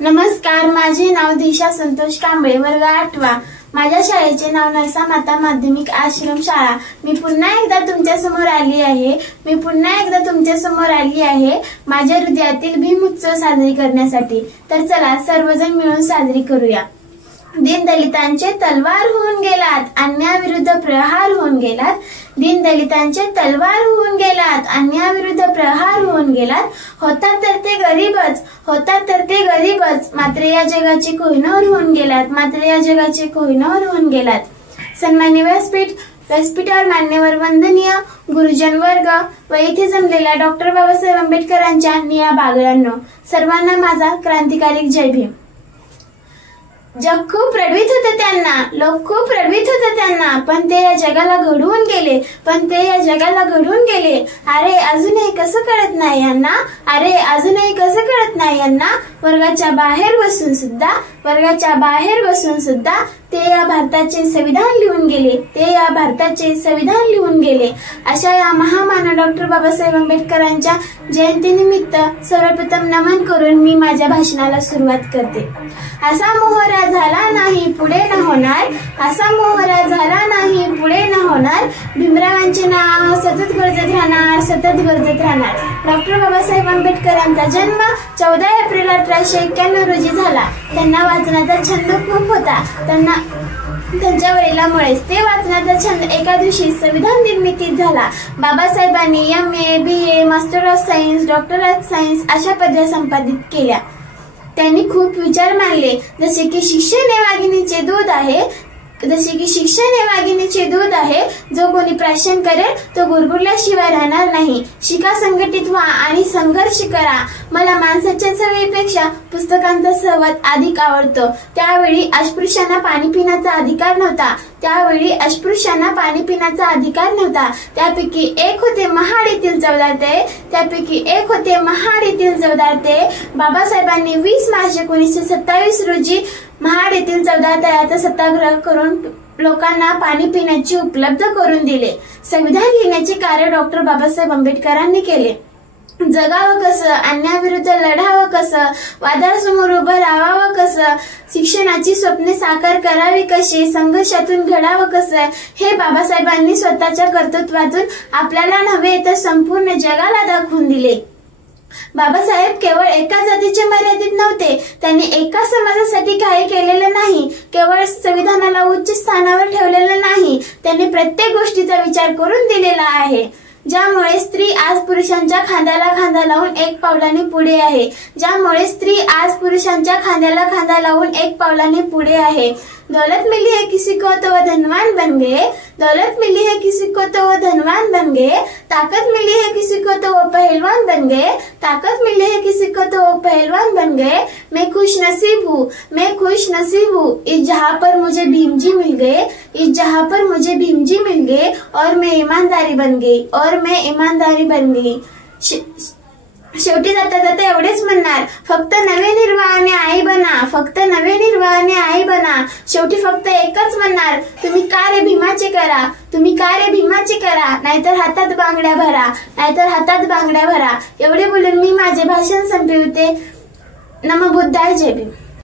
नमस्कार, माझे नाव दिशा संतोष कांबळे, वर्ग 8वा। माझ्या शाळेचे नाव नरसा माता माध्यमिक आश्रम शाळा। मी पुन्हा एकदा तुमच्या समोर आली आहे माझ्या हृदयातील भीम उत्सव साजरी करण्यासाठी। तर चला सर्वजण मिळून साजरी करूया। दीनदलितांचे तलवार होऊन गेलात, अन्यायाविरुद्ध प्रहार होऊन गेलात। दीनदलितांचे तलवार होऊन गेलात, अन्यायाविरुद्ध प्रहार होऊन गेलात। होतात तर ते गरीबच, मात्र या जगाचे कोहिनूर होऊन गेलात। सन्मान्य व्यासपीठावर मान्यवर, वंदनीय गुरुजन वर्ग व इथे जमलेल्या डॉक्टर बाबासाहेब आंबेडकरांच्या निळ्या बागळांनो, सर्वांना माझा क्रांतिकारी जय भीम। जग खूप रडवीत होते त्यांना, लोक खूप रडवीत होते त्यांना, पण ते या जगाला घडवून गेले। अरे अजूनही कसं कळत नाही यांना, वर्गाच्या बाहेर बसून सुद्धा ते या भारताचे संविधान लिहून गेले। अशा या महामानव डॉक्टर बाबासाहेब आंबेडकरांच्या जयंतीनिमित्त सर्वप्रथम नमन करून मी माझ्या भाषणाला सुरुवात करते। असा मोहरा झाला नाही पुढे न होणार, भीमरावांचे नाव सतत गरजत राहणार। डॉक्टर बाबासाहेब आंबेडकरांचा जन्म 14 एप्रिल 1891 रोजी झाला। त्यांना वाचनाचा छंद खूप होता। त्यांच्या वडिलांमुळेच ते वाचनाचा छंद एका दिवशी संविधान निर्मितीत झाला। बाबासाहेबांनी MA, BA, master of science, doctor of science अशा पदव्या संपादित केल्या। त्यांनी खूप विचार मांडले, जसे की शिक्षण हे वाघिणीचे दूध आहे, जो कोणी प्राशन करेल तो गुरगुरल्याशिवाय राहणार नाही। शिका, संघटित व्हा आणि संघर्ष करा। मला माणसाच्या सवयीपेक्षा पुस्तकांचा सहवाद अधिक आवडतो। त्यावेळी अस्पृश्यांना पाणी पिण्याचा अधिकार नव्हता। त्यापैकी एक होते महाड येथील चौदार। बाबासाहेबांनी 20 मार्च 1927 रोजी महाड येथील 14 तळ्याचा सत्याग्रह करून लोकांना पाणी पिण्याची उपलब्ध करून दिले। संविधान लिहिण्याचे कार्य डॉक्टर बाबासाहेब आंबेडकरांनी केले। जगावं कसं, अन्यायाविरुद्ध लढावं कसं, वादळासमोर उभं राहावं कसं, शिक्षणाची स्वप्ने साकार करावी कशी, संघर्षातून घडावं कसं, हे बाबासाहेबांनी स्वतःच्या कर्तृत्वातून आपल्याला नव्हे तर संपूर्ण जगाला दाखवून दिले। बाबासाहेब केवळ एका जातीचे मर्यादित नव्हते। त्यांनी एका समाजासाठी काही केलेलं नाही, केवळ संविधानाला उच्च स्थानावर ठेवलेलं नाही, त्यांनी प्रत्येक गोष्टीचा विचार करून दिलेला आहे। ज्यामुळे स्त्री आज पुरुषांच्या खांद्याला खांदा लावून एक पावलाने पुढे आहे। दौलत मिली है किसी को तो वो धनवान बन गए, ताकत मिली है किसी को तो वो पहलवान बन गए। मैं खुश नसीब हूँ इस जहाँ पर मुझे भीम जी मिल गए और मैं ईमानदारी बन गई। शेवटी जाता एवढेच म्हणणार, फक्त नवे निर्वाहाने आई बना। शेवटी फक्त एकच म्हणणार, तुम्ही कार्य भीमाचे करा, नाहीतर हातात बांगड्या भरा। एवढे बोलून मी माझे भाषण संपविते। नमो बुद्धाय, जय भीम।